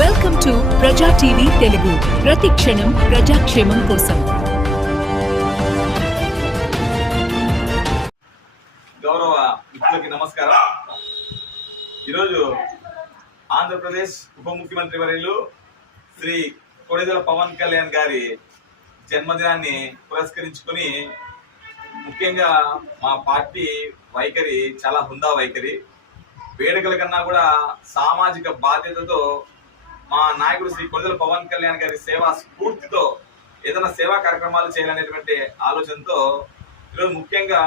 Welcome to ప్రజా TV Telugu. ప్రతి క్షణం ప్రజాక్షేమం కోసం. గౌరవ మిత్రులకి నమస్కారం. ఈరోజు ఆంధ్రప్రదేశ్ ఉప ముఖ్యమంత్రి వర్యులు శ్రీ కొణిదెల పవన్ కళ్యాణ్ గారి జన్మదినాన్ని పురస్కరించుకుని ముఖ్యంగా మా పార్టీ వైఖరి చాలా హుందా వైఖరి. వేడుకల కన్నా కూడా సామాజిక బాధ్యతతో మా నాయకుడు శ్రీ కొణిదెల పవన్ కళ్యాణ్ గారి సేవా స్ఫూర్తితో ఏదైనా సేవా కార్యక్రమాలు చేయాలనేటువంటి ఆలోచనతో ఈరోజు ముఖ్యంగా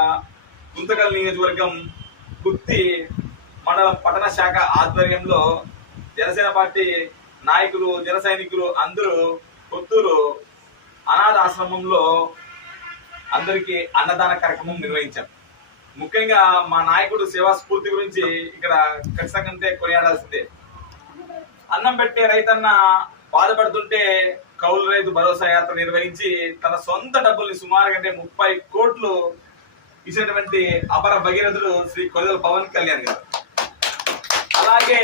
గుంతకల్ నియోజకవర్గం గుత్తి మండలం పట్టణ శాఖ ఆధ్వర్యంలో జనసేన పార్టీ నాయకులు జన సైనికులు అందరూ కొత్తూరు అనాథ ఆశ్రమంలో అందరికీ అన్నదాన కార్యక్రమం నిర్వహించాం. ముఖ్యంగా మా నాయకుడు సేవా స్ఫూర్తి గురించి ఇక్కడ ఖచ్చితంగా కొనియాడాల్సిందే. అన్నం పెట్టే రైతన్న బాధపడుతుంటే కౌలు రైతు భరోసా యాత్ర నిర్వహించి తన సొంత డబ్బుల్ని సుమారు 30 కోట్లు ఇచ్చినటువంటి అపర భగీరథుడు శ్రీ కొణిదెల పవన్ కళ్యాణ్ గారు. అలాగే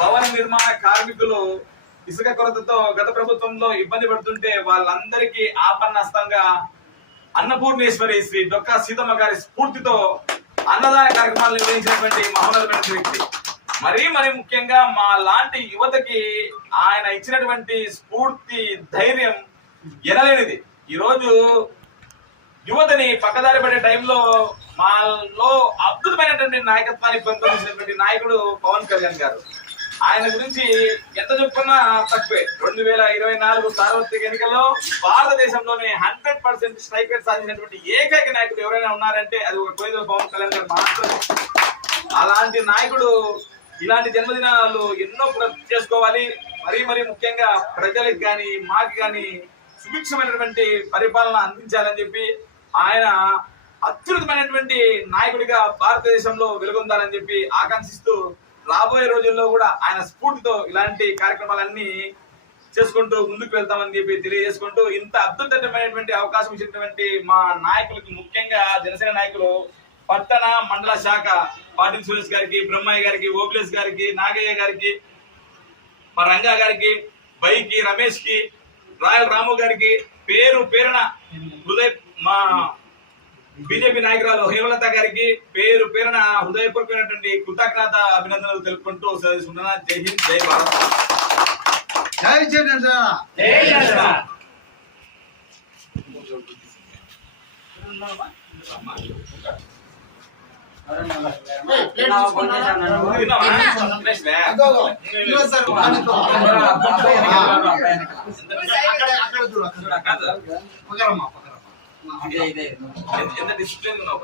భవన నిర్మాణ కార్మికులు ఇసుక కొరతతో గత ప్రభుత్వంలో ఇబ్బంది పడుతుంటే వాళ్ళందరికీ ఆపన్నస్తంగా అన్నపూర్ణేశ్వరి శ్రీ డొక్కా సీతమ్మ గారి స్ఫూర్తితో అన్నదాన కార్యక్రమాలు నిర్వహించినటువంటి మహోన్నతమైన వ్యక్తి. మరీ ముఖ్యంగా మా లాంటి యువతకి ఆయన ఇచ్చినటువంటి స్ఫూర్తి ధైర్యం ఎనలేనిది. ఈరోజు యువతని పక్కదారి పడే టైంలో మాలో అద్భుతమైనటువంటి నాయకత్వాన్ని పెంపొందించినటువంటి నాయకుడు పవన్ కళ్యాణ్ గారు. ఆయన గురించి ఎంత చెప్పుకున్నా తక్కువే. 2024 సార్వత్రిక ఎన్నికల్లో భారతదేశంలోనే 100% స్ట్రైక్ రేట్ సాధించినటువంటి ఏకైక నాయకుడు ఎవరైనా ఉన్నారంటే అది ఒక కొణిదెల పవన్ కళ్యాణ్ గారు మాత్రమే. అలాంటి నాయకుడు ఇలాంటి జన్మదినాలు ఎన్నో చేసుకోవాలి. మరీ ముఖ్యంగా ప్రజలకు కానీ మాకు కానీ సుభిక్షమైనటువంటి పరిపాలన అందించాలని చెప్పి ఆయన అత్యున్నతమైనటువంటి నాయకుడిగా భారతదేశంలో వెలుగొందాలని చెప్పి ఆకాంక్షిస్తూ రాబోయే రోజుల్లో కూడా ఆయన స్ఫూర్తితో ఇలాంటి కార్యక్రమాలన్నీ చేసుకుంటూ ముందుకు వెళ్తామని చెప్పి తెలియజేసుకుంటూ ఇంత అద్భుతమైనటువంటి అవకాశం ఇచ్చినటువంటి మా నాయకులకు ముఖ్యంగా జనసేన నాయకులు పట్టణ మండల శాఖ పాటిల్ సురేష్ గారికి, బ్రహ్మయ్య గారికి, ఓపిలేష్ గారికి, నాగయ్య గారికి, మా రంగా గారికి, బైకి రమేష్ కి, రాయల్ రాము గారికి పేరు పేరున మా బీజేపీ నాయకురాలు హేమలత గారికి పేరు పేరున హృదయపూర్వకమైనటువంటి కృతజ్ఞత అభినందనలు తెలుపుకుంటూ సెలవుస్తున్నాను. జై హింద్, జై భారత్. జై జనసేన. జై జనసేన. ఎంత డిసిప్లిన్ ఉన్నావు.